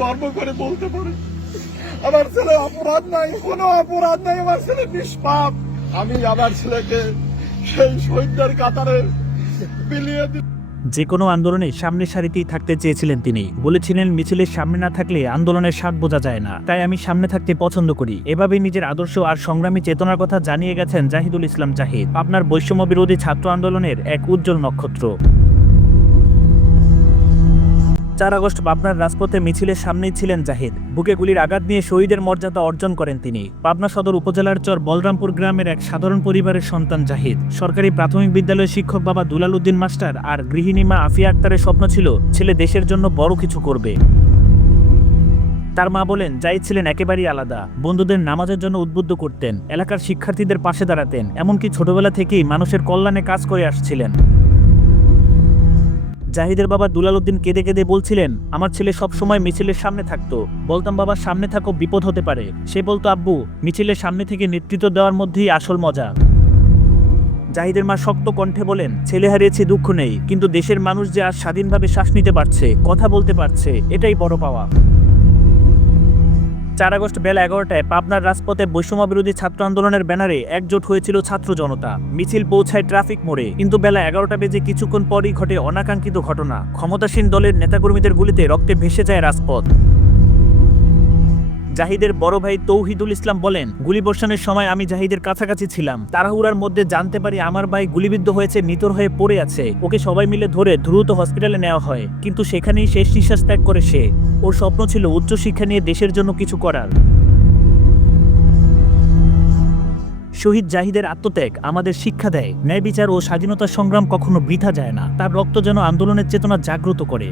গর্ব করে বলতে পারি। আমার ছেলে অপরাধ নাই অপরাধ নাই, আমার ছেলে নিষ্পাপ। আমি আমার ছেলেকে সেই কাতারে বিলিয়ে দিই যে কোনো আন্দোলনে সামনের সারিতেই থাকতে চেয়েছিলেন তিনি। বলেছিলেন, মিছিলের সামনে না থাকলে আন্দোলনের স্বাদ বোঝা যায় না। তাই আমি সামনে থাকতে পছন্দ করি। এভাবেই নিজের আদর্শ আর সংগ্রামী চেতনার কথা জানিয়ে গেছেন জাহিদুল ইসলাম জাহিদ। আপনার বৈষম্য বিরোধী ছাত্র আন্দোলনের এক উজ্জ্বল নক্ষত্র। চার আগস্ট পাবনার রাজপথে মিছিলের সামনেই ছিলেন জাহিদ। বুকে গুলির আঘাত নিয়ে শহীদের মর্যাদা অর্জন করেন তিনি। পাবনা সদর উপজেলার চর বলরামপুর গ্রামের এক সাধারণ পরিবারের সন্তান জাহিদ। সরকারি প্রাথমিক বিদ্যালয়ের শিক্ষক বাবা দুলাল উদ্দিন মাস্টার আর গৃহিণী মা আফিয়া আক্তারের স্বপ্ন ছিল, ছেলে দেশের জন্য বড় কিছু করবে। তার মা বলেন, জাহিদ ছিলেন একেবারেই আলাদা। বন্ধুদের নামাজের জন্য উদ্বুদ্ধ করতেন। এলাকার শিক্ষার্থীদের পাশে দাঁড়াতেন। এমনকি ছোটবেলা থেকেই মানুষের কল্যাণে কাজ করে আসছিলেন। জাহিদের বাবা দুলাল উদ্দিন কেঁদে কেঁদে বলছিলেন, আমার ছেলে সব সময় মিছিলের সামনে থাকতো। বলতাম, বাবা, সামনে থাকো, বিপদ হতে পারে। সে বলতো, আব্বু, মিছিলের সামনে থেকে নেতৃত্ব দেওয়ার মধ্যেই আসল মজা। জাহিদের মা শক্ত কণ্ঠে বলেন, ছেলে হারিয়েছে, দুঃখ নেই। কিন্তু দেশের মানুষ যে আর স্বাধীনভাবে শ্বাস নিতে পারছে, কথা বলতে পারছে, এটাই বড় পাওয়া। চার আগস্ট বেলা এগারোটায় পাবনার রাজপথে বৈষম্য বিরোধী ছাত্র আন্দোলনের ব্যানারে একজোট হয়েছিল ছাত্র জনতা। মিছিল পৌঁছায় ট্রাফিক মোড়ে। কিন্তু বেলা এগারোটা বেজে কিছুক্ষণ পরই ঘটে অনাকাঙ্ক্ষিত ঘটনা। ক্ষমতাসীন দলের নেতাকর্মীদের গুলিতে রক্তে ভেসে যায় রাজপথ। জাহিদের বড় ভাই তৌহিদুল ইসলাম বলেন, গুলিবর্ষণের সময় আমি জাহিদের কাছাকাছি ছিলাম। তাড়াহুড়ার মধ্যে জানতে পারি আমার ভাই গুলিবিদ্ধ হয়েছে নিতর হয়ে পড়ে আছে। ওকে সবাই মিলে ধরে দ্রুত হসপিটালে নেওয়া হয়, কিন্তু সেখানেই শেষ নিঃশ্বাস ত্যাগ করে সে। ওর স্বপ্ন ছিল উচ্চশিক্ষা নিয়ে দেশের জন্য কিছু করার। শহীদ জাহিদের আত্মত্যাগ আমাদের শিক্ষা দেয়। ন্যায় বিচার ও স্বাধীনতা সংগ্রাম কখনো বৃথা যায় না। তার রক্ত যেন আন্দোলনের চেতনা জাগ্রত করে।